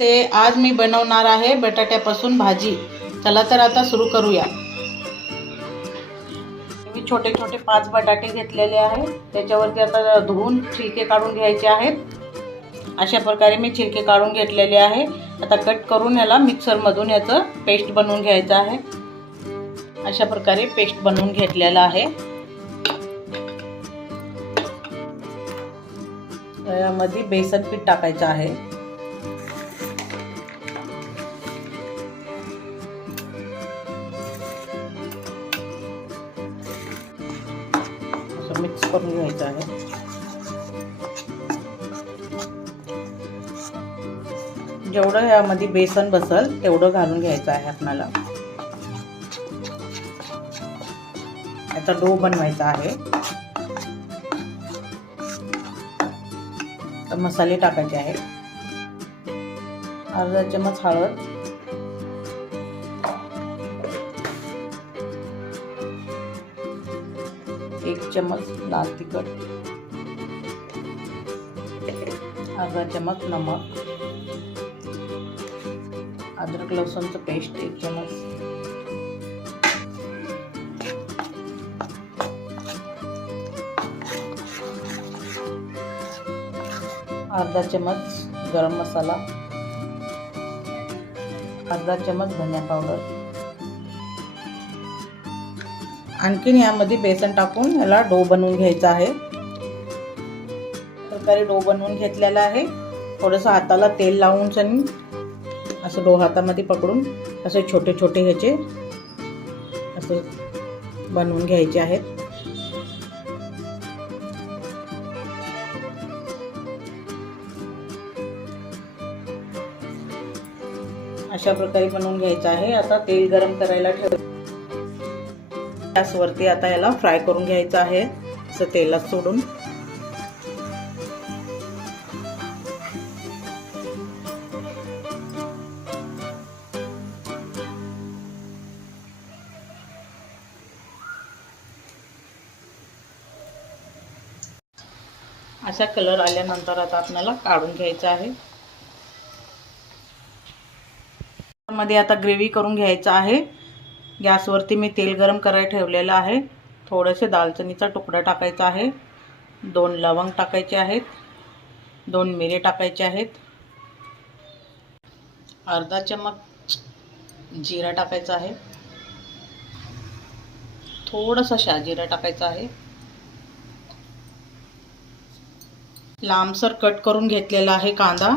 नमस्ते आज मी बनवणार आहे बटाट्यापासून भाजी. चला तर आता सुरू करूया. मी छोटे छोटे पाच बटाटे घेतलेले आहेत. त्याच्यावरती आता धुवून छिलके काढून घ्यायचे आहेत. अशा प्रकारे मी छिलके काढून घेतलेले आहे. आता कट करून याला मिक्सरमधून याचं पेस्ट बनवून घ्यायचं आहे. अशा प्रकारे पेस्ट बनवून घेतलेला आहे. यामध्ये बेसन पीठ टाकायचं आहे. मिक्स करून घ्यायचं आहे. जेवढं यामध्ये बेसन बसल तेवढं घालून घ्यायचं आहे आपल्याला याचा डो बनवायचा आहे. तर मसाले टाकायचे आहे. अर्धा चमच हळद. एक चमच लाल तिखट. अर्धा चम्मच नमक. अदरक लसूणचं पेस्ट एक चमच. अर्धा चमच गरम मसाला. अर्धा चमच धनिया पावडर. आणखीन यामध्ये बेसन टाकून ह्याला डो बनवून घ्यायचा आहे. प्रकारे डो बनवून घेतलेला आहे. थोडंसं हाताला तेल लावून आणि असं डो हातामध्ये पकडून असे छोटे छोटे ह्याचे असं बनवून घ्यायचे आहेत. अशा प्रकारे बनवून घ्यायचं आहे. आता तेल गरम करायला ठेव गॅसवरती आता याला फ्राय करून घ्यायचं आहे असं तेलात सोडून. अशा कलर आल्यानंतर आता आपल्याला काढून घ्यायचा आहे. मध्ये आता ग्रेव्ही करून घ्यायचं आहे. गॅसवरती मी तेल गरम करायला ठेवलेलं आहे. थोडेसे दालचिनीचा तुकडा टाकायचा आहे. दोन लवंग टाकायचे आहेत. दोन मिरे टाकायचे आहेत. अर्धा चमच जिरा टाकायचा आहे. थोडासा शाजिरा टाकायचा आहे. लांबसर कट करून घेतलेला आहे कांदा.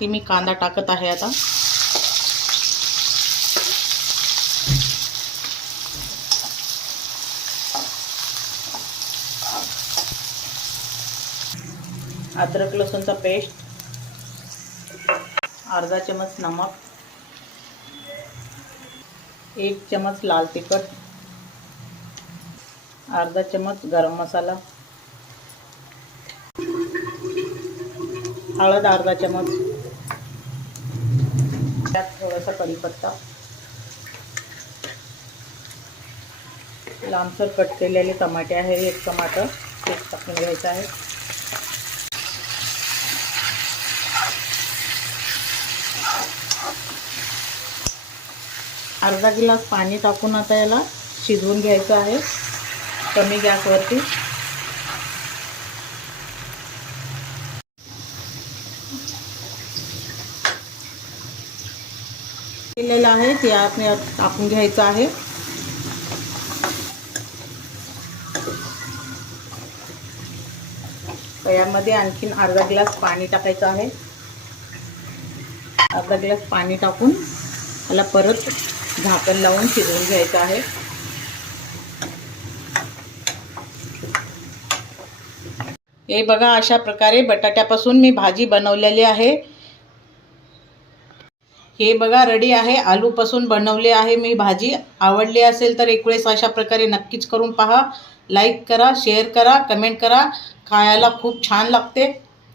ती मी कांदा टाकत आहे आता. अद्रक लसूणचा पेस्ट अर्धा चमच नमक एक चमच लाल तिखट अर्धा चमच गरम मसाला हळद अर्धा चमच त्यात थोडासा कढीपत्ता लांबसर कट केलेले टमाटे आहे एक टमाटर ते टाकून घ्यायचं आहे. अर्धा गिलास पाणी टाकून आता याला शिजवून घ्यायचं आहे. कमी गॅसवरती. केलेलं आहे ते आपण टाकून घ्यायचं आहे. यामध्ये आणखीन अर्धा ग्लास पाणी टाकायचं आहे. अर्धा ग्लास पाणी टाकून त्याला परत झाकण लावून शिजवून घ्यायचं आहे. हे बघा अशा प्रकारे बटाट्यापासून मी भाजी बनवलेली आहे. हे बघा रेडी आहे. आलूपासून बनवले आहे मी भाजी. आवडली असेल तर एक वेळेस अशा प्रकारे नक्कीच करून पहा. लाईक करा शेअर करा कमेंट करा. खायला खूप छान लागते.